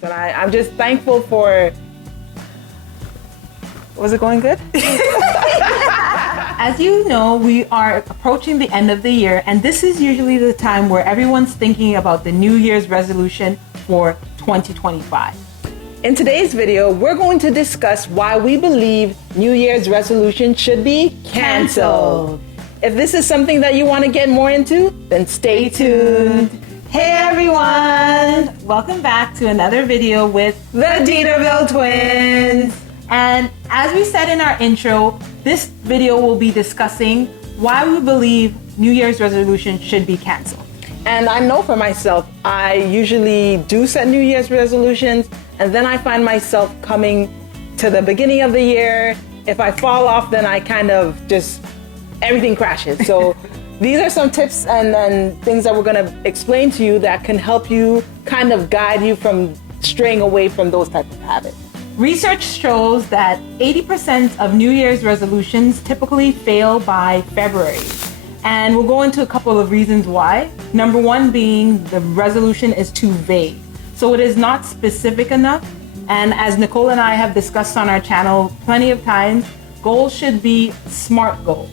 But I'm just thankful for... Was it going good? As you know, we are approaching the end of the year, and this is usually the time where everyone's thinking about the New Year's resolution for 2025. In today's video, we're going to discuss why we believe New Year's resolution should be canceled. If this is something that you want to get more into, then stay tuned. Hey everyone! Welcome back to another video with The Dieterville Twins. And as we said in our intro, this video will be discussing why we believe New Year's resolution should be canceled. And I know for myself, I usually do set New Year's resolutions, and then I find myself coming to the beginning of the year. If I fall off, then I kind of just, everything crashes. So these are some tips and things that we're gonna explain to you that can help you kind of guide you from straying away from those types of habits. Research shows that 80% of New Year's resolutions typically fail by February. And we'll go into a couple of reasons why. Number one being the resolution is too vague. So it is not specific enough. And as Nicole and I have discussed on our channel plenty of times, goals should be SMART goals.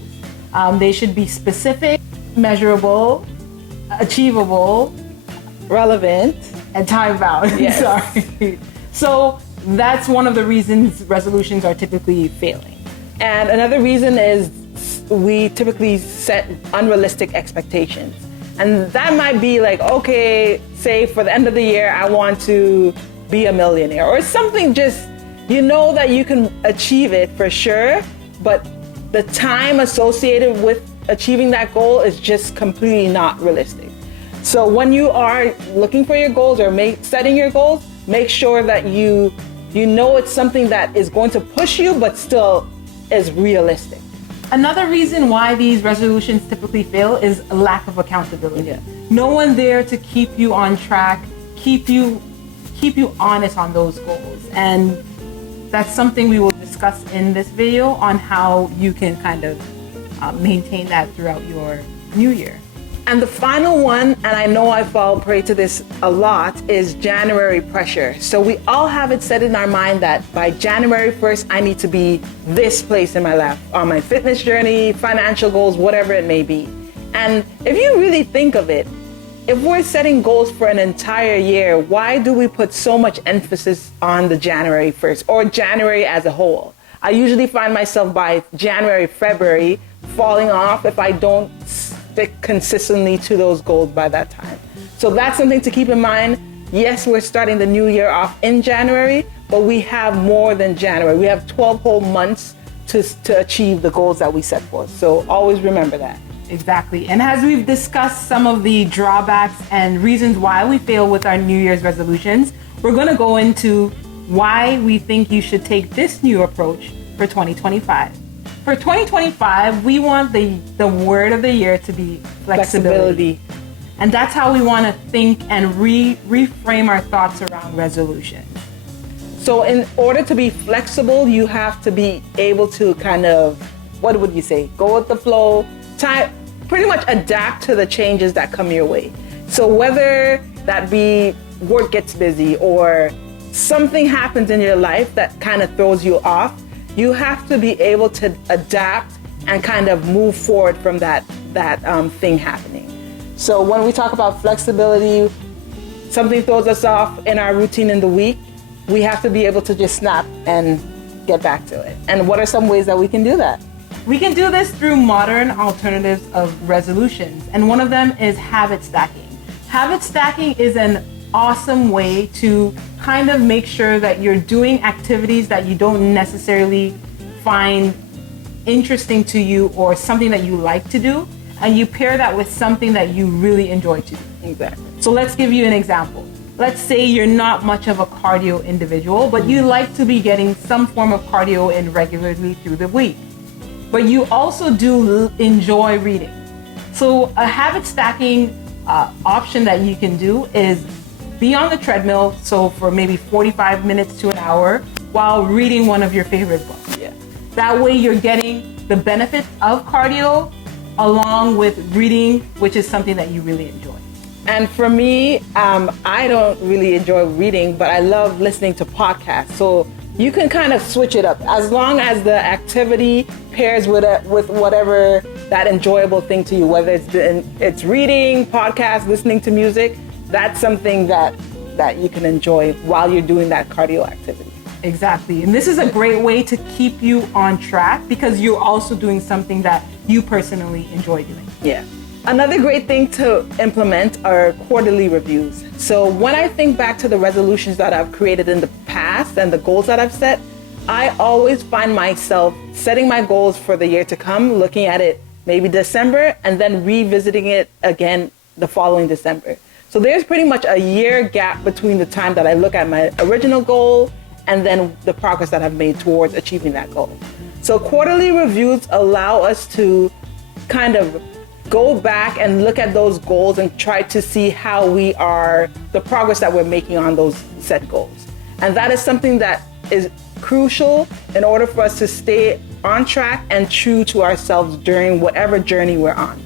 They should be specific, measurable, achievable, relevant, and time-bound. Yes. Sorry. So that's one of the reasons resolutions are typically failing. And another reason is we typically set unrealistic expectations. And that might be like, okay, say for the end of the year, I want to be a millionaire or something. Just, you know that you can achieve it for sure, but the time associated with achieving that goal is just completely not realistic. So when you are looking for your goals or setting your goals, make sure that you know it's something that is going to push you, but still is realistic. Another reason why these resolutions typically fail is a lack of accountability. Yeah. No one there to keep you on track, keep you honest on those goals. And that's something we will discuss in this video on how you can kind of maintain that throughout your new year. And the final one, and I know I fall prey to this a lot, is January pressure. So we all have it set in our mind that by January 1st, I need to be this place in my life, on my fitness journey, financial goals, whatever it may be. And if you really think of it, if we're setting goals for an entire year, why do we put so much emphasis on the January 1st or January as a whole? I usually find myself by January, February, falling off if I don't stick consistently to those goals by that time. So that's something to keep in mind. Yes, we're starting the new year off in January, but we have more than January. We have 12 whole months to achieve the goals that we set forth. So always remember that. Exactly. And as we've discussed some of the drawbacks and reasons why we fail with our New Year's resolutions, we're going to go into why we think you should take this new approach for 2025. For 2025, we want the word of the year to be flexibility. And that's how we want to think and reframe our thoughts around resolutions. So in order to be flexible, you have to be able to kind of, what would you say, go with the flow, pretty much adapt to the changes that come your way. So whether that be work gets busy or something happens in your life that kind of throws you off, you have to be able to adapt and kind of move forward from that thing happening. So when we talk about flexibility, something throws us off in our routine in the week, we have to be able to just snap and get back to it. And what are some ways that we can do that? We can do this through modern alternatives of resolutions, and one of them is habit stacking. Habit stacking is an awesome way to kind of make sure that you're doing activities that you don't necessarily find interesting to you or something that you like to do, and you pair that with something that you really enjoy to do. Exactly. So let's give you an example. Let's say you're not much of a cardio individual, but you like to be getting some form of cardio in regularly through the week. But you also do enjoy reading. So a habit stacking option that you can do is be on the treadmill, so for maybe 45 minutes to an hour, while reading one of your favorite books. Yeah. That way you're getting the benefits of cardio along with reading, which is something that you really enjoy. And for me, I don't really enjoy reading, but I love listening to podcasts. So you can kind of switch it up as long as the activity pairs with whatever that enjoyable thing to you, whether it's reading, podcast, listening to music. That's something that you can enjoy while you're doing that cardio activity. Exactly. And this is a great way to keep you on track because you're also doing something that you personally enjoy doing. Yeah. Another great thing to implement are quarterly reviews. So when I think back to the resolutions that I've created in the past and the goals that I've set, I always find myself setting my goals for the year to come, looking at it maybe December, and then revisiting it again the following December. So there's pretty much a year gap between the time that I look at my original goal and then the progress that I've made towards achieving that goal. So quarterly reviews allow us to kind of go back and look at those goals and try to see how the progress that we're making on those set goals. And that is something that is crucial in order for us to stay on track and true to ourselves during whatever journey we're on.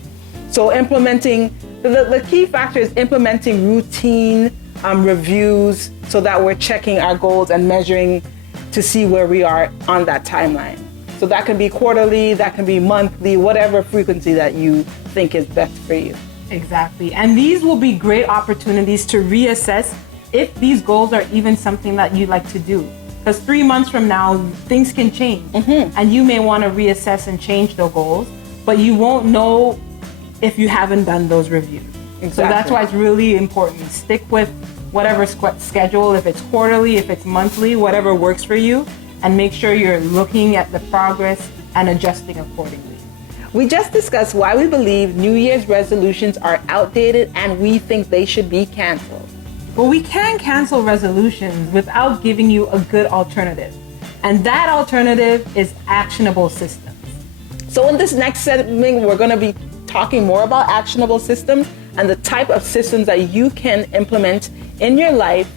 So implementing, the key factor is implementing routine reviews so that we're checking our goals and measuring to see where we are on that timeline. So that can be quarterly, that can be monthly, whatever frequency that you think is best for you. Exactly. And these will be great opportunities to reassess if these goals are even something that you'd like to do. Because 3 months from now, things can change. And you may want to reassess and change the goals, but you won't know if you haven't done those reviews. Exactly. So that's why it's really important. Stick with whatever schedule, if it's quarterly, if it's monthly, whatever works for you, and make sure you're looking at the progress and adjusting accordingly. We just discussed why we believe New Year's resolutions are outdated and we think they should be canceled. But we can cancel resolutions without giving you a good alternative. And that alternative is actionable systems. So in this next segment, we're going to be talking more about actionable systems and the type of systems that you can implement in your life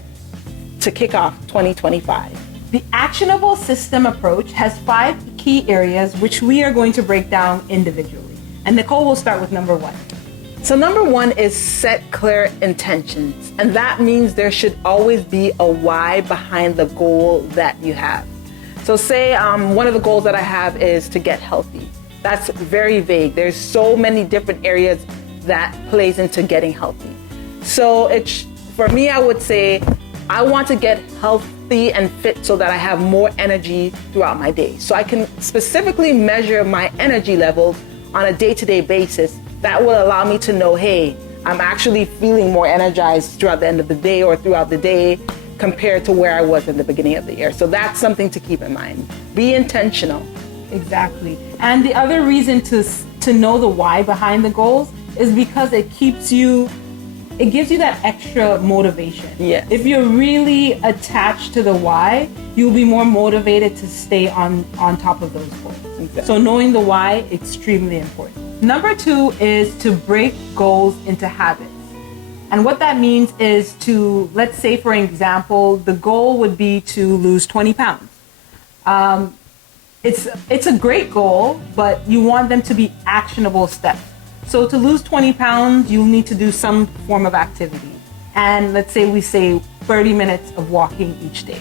to kick off 2025. The actionable system approach has 5 key areas which we are going to break down individually. And Nicole will start with number 1. So number 1 is set clear intentions. And that means there should always be a why behind the goal that you have. So say one of the goals that I have is to get healthy. That's very vague. There's so many different areas that plays into getting healthy. So for me, I would say I want to get healthy and fit so that I have more energy throughout my day. So I can specifically measure my energy levels on a day-to-day basis. That will allow me to know, hey, I'm actually feeling more energized throughout the end of the day or throughout the day compared to where I was in the beginning of the year. So that's something to keep in mind. Be intentional. Exactly. And the other reason to know the why behind the goals is because it gives you that extra motivation. Yes. If you're really attached to the why, you'll be more motivated to stay on top of those goals. Exactly. So knowing the why, extremely important. Number 2 is to break goals into habits. And what that means is to, let's say for example, the goal would be to lose 20 pounds. It's a great goal, but you want them to be actionable steps. So to lose 20 pounds, you'll need to do some form of activity. And let's say we say 30 minutes of walking each day.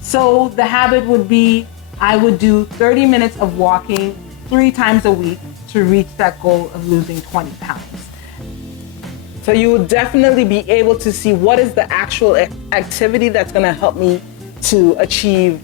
So the habit would be, I would do 30 minutes of walking 3 times a week to reach that goal of losing 20 pounds. So you will definitely be able to see what is the actual activity that's going to help me to achieve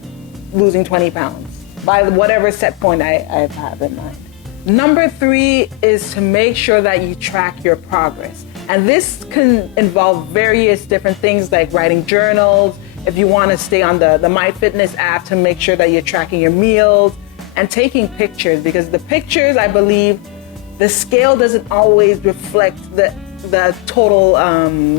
losing 20 pounds by whatever set point I have in mind. Number 3 is to make sure that you track your progress. And this can involve various different things like writing journals, if you want to stay on the MyFitness app to make sure that you're tracking your meals, and taking pictures, because the pictures, I believe, the scale doesn't always reflect the total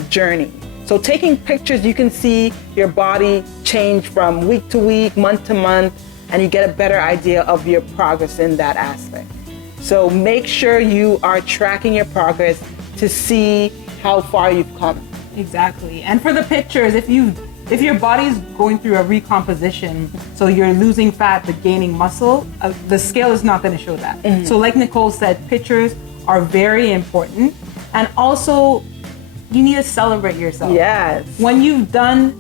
journey. So taking pictures, you can see your body change from week to week, month to month, and you get a better idea of your progress in that aspect. So make sure you are tracking your progress to see how far you've come. Exactly. And for the pictures, if your body's going through a recomposition, so you're losing fat but gaining muscle, the scale is not going to show that. So like Nicole said, pictures are very important. And also you need to celebrate yourself. Yes. When you've done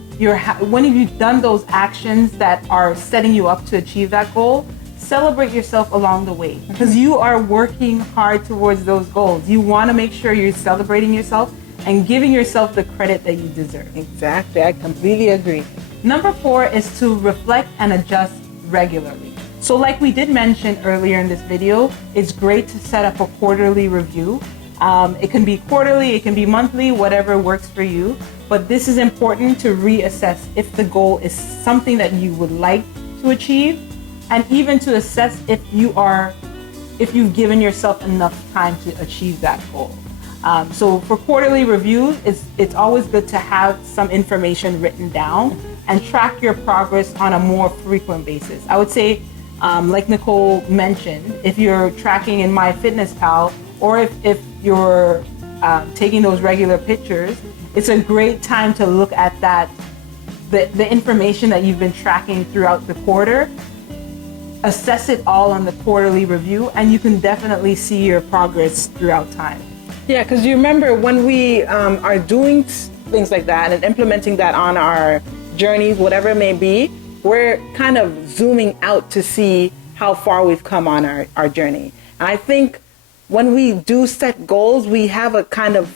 those actions that are setting you up to achieve that goal, celebrate yourself along the way, because you are working hard towards those goals. You want to make sure you're celebrating yourself and giving yourself the credit that you deserve. Exactly. I completely agree. Number 4 is to reflect and adjust regularly. So like we did mention earlier in this video, it's great to set up a quarterly review. It can be quarterly, it can be monthly, whatever works for you. But this is important to reassess if the goal is something that you would like to achieve, and even to assess if you've given yourself enough time to achieve that goal. So for quarterly reviews, it's always good to have some information written down and track your progress on a more frequent basis. I would say, like Nicole mentioned, if you're tracking in MyFitnessPal, or if you're taking those regular pictures, it's a great time to look at the information that you've been tracking throughout the quarter, assess it all on the quarterly review, and you can definitely see your progress throughout time. Yeah, because you remember when we are doing things like that and implementing that on our journeys, whatever it may be, we're kind of zooming out to see how far we've come on our journey. And I think when we do set goals, we have a kind of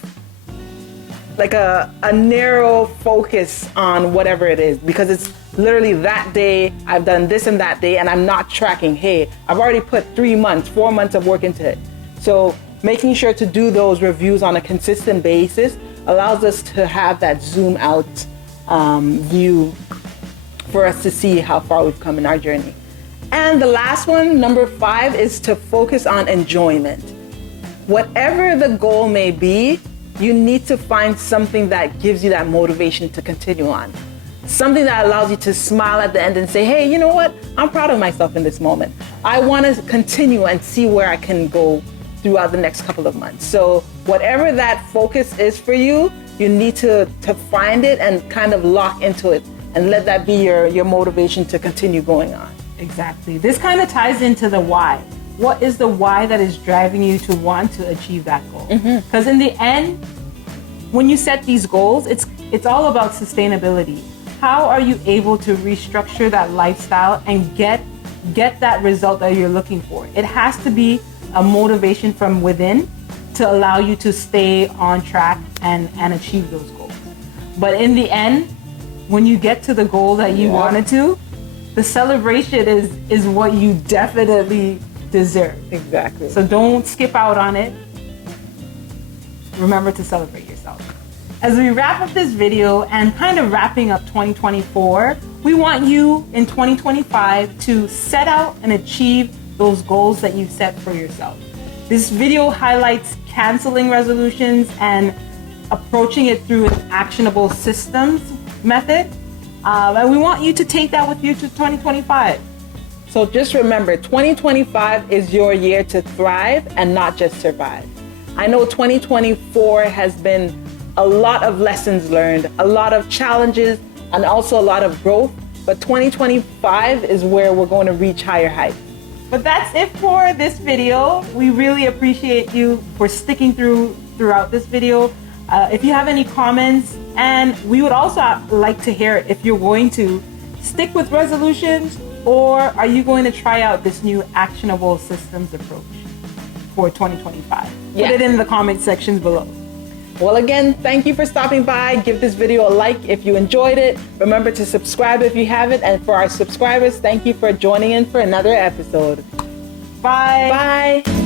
like a narrow focus on whatever it is, because it's literally that day, I've done this and that day, and I'm not tracking, hey, I've already put 3 months, 4 months of work into it. So making sure to do those reviews on a consistent basis allows us to have that zoom out view for us to see how far we've come in our journey. And the last one, number 5, is to focus on enjoyment. Whatever the goal may be, you need to find something that gives you that motivation to continue on. Something that allows you to smile at the end and say, hey, you know what? I'm proud of myself in this moment. I want to continue and see where I can go throughout the next couple of months. So whatever that focus is for you, you need to find it and kind of lock into it and let that be your motivation to continue going on. Exactly. This kind of ties into the why. What is the why that is driving you to want to achieve that goal? Because in the end, when you set these goals, it's all about sustainability. How are you able to restructure that lifestyle and get that result that you're looking for? It has to be a motivation from within to allow you to stay on track and achieve those goals. But in the end, when you get to the goal that you wanted to, the celebration is what you definitely deserve. Exactly. So don't skip out on it. Remember to celebrate yourself. As we wrap up this video and kind of wrapping up 2024, we want you in 2025 to set out and achieve those goals that you set for yourself. This video highlights canceling resolutions and approaching it through an actionable systems method. And we want you to take that with you to 2025. So just remember, 2025 is your year to thrive and not just survive. I know 2024 has been a lot of lessons learned, a lot of challenges, and also a lot of growth. But 2025 is where we're going to reach higher heights. But that's it for this video. We really appreciate you for sticking throughout this video. If you have any comments, and we would also like to hear if you're going to stick with resolutions, or are you going to try out this new actionable systems approach for 2025? Yeah. Put it in the comment sections below. Well, again, thank you for stopping by. Give this video a like if you enjoyed it. Remember to subscribe if you haven't. And for our subscribers, thank you for joining in for another episode. Bye. Bye.